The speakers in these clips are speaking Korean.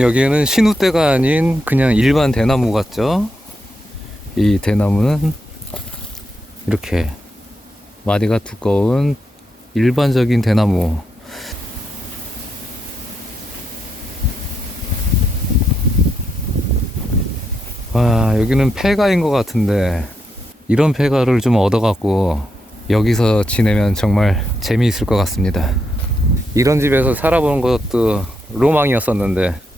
여기에는 신우대가 아닌 그냥 일반 대나무 같죠? 이 대나무는 이렇게 마디가 두꺼운 일반적인 대나무. 와, 여기는 폐가인 것 같은데 이런 폐가를 좀 얻어갖고 여기서 지내면 정말 재미있을 것 같습니다. 이런 집에서 살아보는 것도 로망이었었는데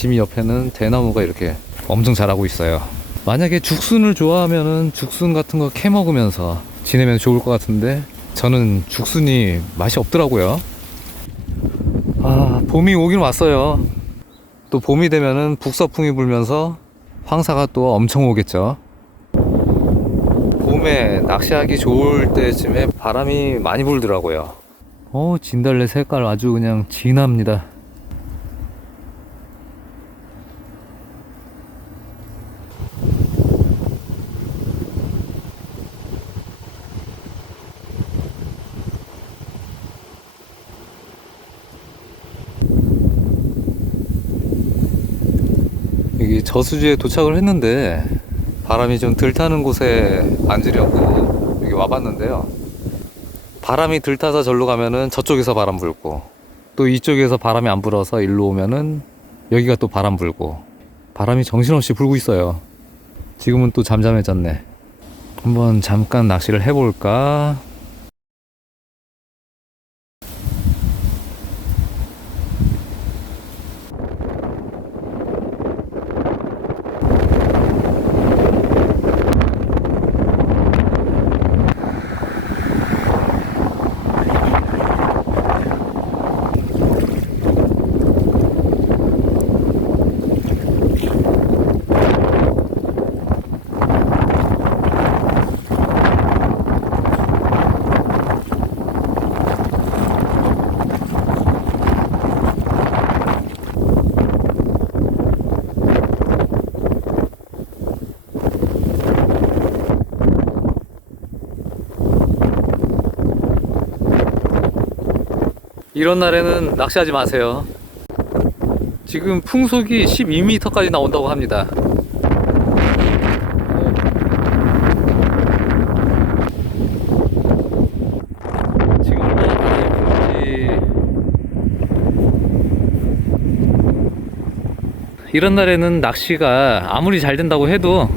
집 옆에는 대나무가 이렇게 엄청 자라고 있어요. 만약에 죽순을 좋아하면은 죽순 같은 거 캐 먹으면서 지내면 좋을 것 같은데 저는 죽순이 맛이 없더라고요. 아, 봄이 오긴 왔어요. 또 봄이 되면은 북서풍이 불면서 황사가 또 엄청 오겠죠. 봄에 낚시하기 좋을 때쯤에 바람이 많이 불더라고요. 어, 진달래 색깔 아주 그냥 진합니다. 여기 저수지에 도착을 했는데 바람이 좀 덜 타는 곳에 앉으려고 여기 와봤는데요. 바람이 덜 타서 절로 가면은 저쪽에서 바람 불고 또 이쪽에서 바람이 안 불어서 일로 오면은 여기가 또 바람 불고 바람이 정신없이 불고 있어요. 지금은 또 잠잠해졌네. 한번 잠깐 낚시를 해볼까? 이런 날에는 낚시하지 마세요. 지금 풍속이 12m까지 나온다고 합니다. 부는지. 이런 날에는 낚시가 아무리 잘 된다고 해도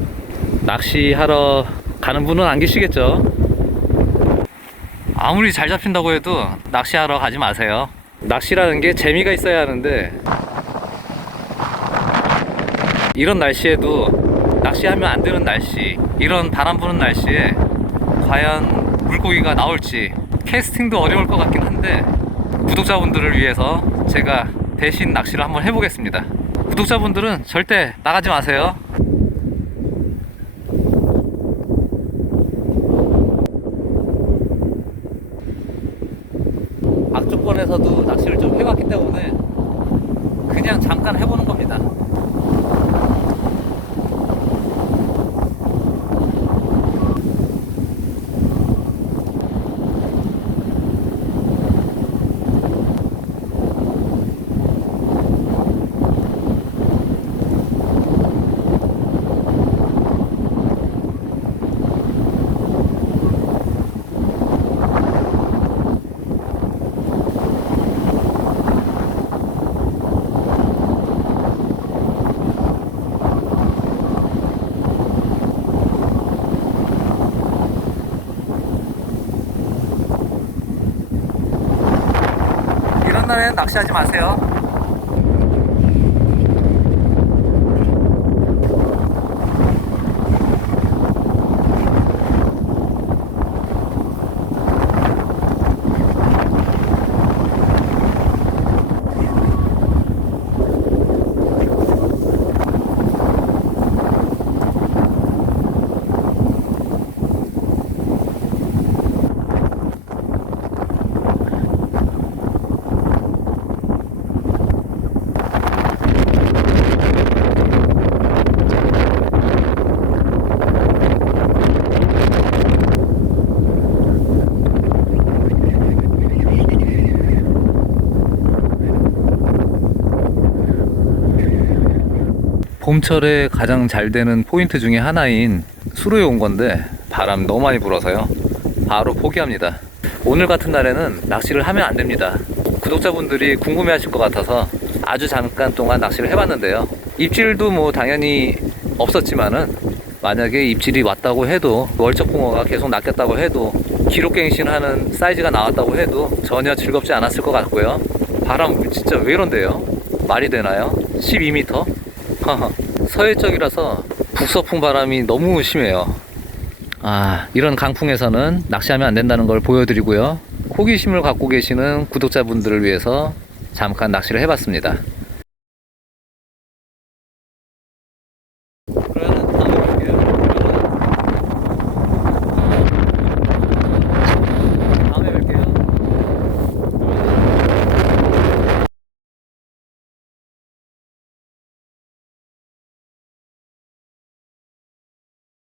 낚시하러 가는 분은 안 계시겠죠? 아무리 잘 잡힌다고 해도 낚시하러 가지 마세요. 낚시라는 게 재미가 있어야 하는데 이런 날씨에도 낚시하면 안 되는 날씨, 이런 바람 부는 날씨에 과연 물고기가 나올지 캐스팅도 어려울 것 같긴 한데 구독자분들을 위해서 제가 대신 낚시를 한번 해보겠습니다. 구독자분들은 절대 나가지 마세요. 악조건에서도 낚시를 좀 해봤기 때문에 그냥 잠깐 해보는 겁니다. 날에는 낚시하지 마세요. 봄철에 가장 잘 되는 포인트 중에 하나인 수로에 온 건데 바람 너무 많이 불어서요. 바로 포기합니다. 오늘 같은 날에는 낚시를 하면 안 됩니다. 구독자분들이 궁금해 하실 것 같아서 아주 잠깐 동안 낚시를 해봤는데요. 입질도 뭐 당연히 없었지만은 만약에 입질이 왔다고 해도 월척붕어가 계속 낚였다고 해도 기록갱신하는 사이즈가 나왔다고 해도 전혀 즐겁지 않았을 것 같고요. 바람 진짜 왜 이런데요? 말이 되나요? 12m? 서해 쪽이라서 북서풍 바람이 너무 심해요. 아, 이런 강풍에서는 낚시하면 안 된다는 걸 보여드리고요. 호기심을 갖고 계시는 구독자분들을 위해서 잠깐 낚시를 해봤습니다.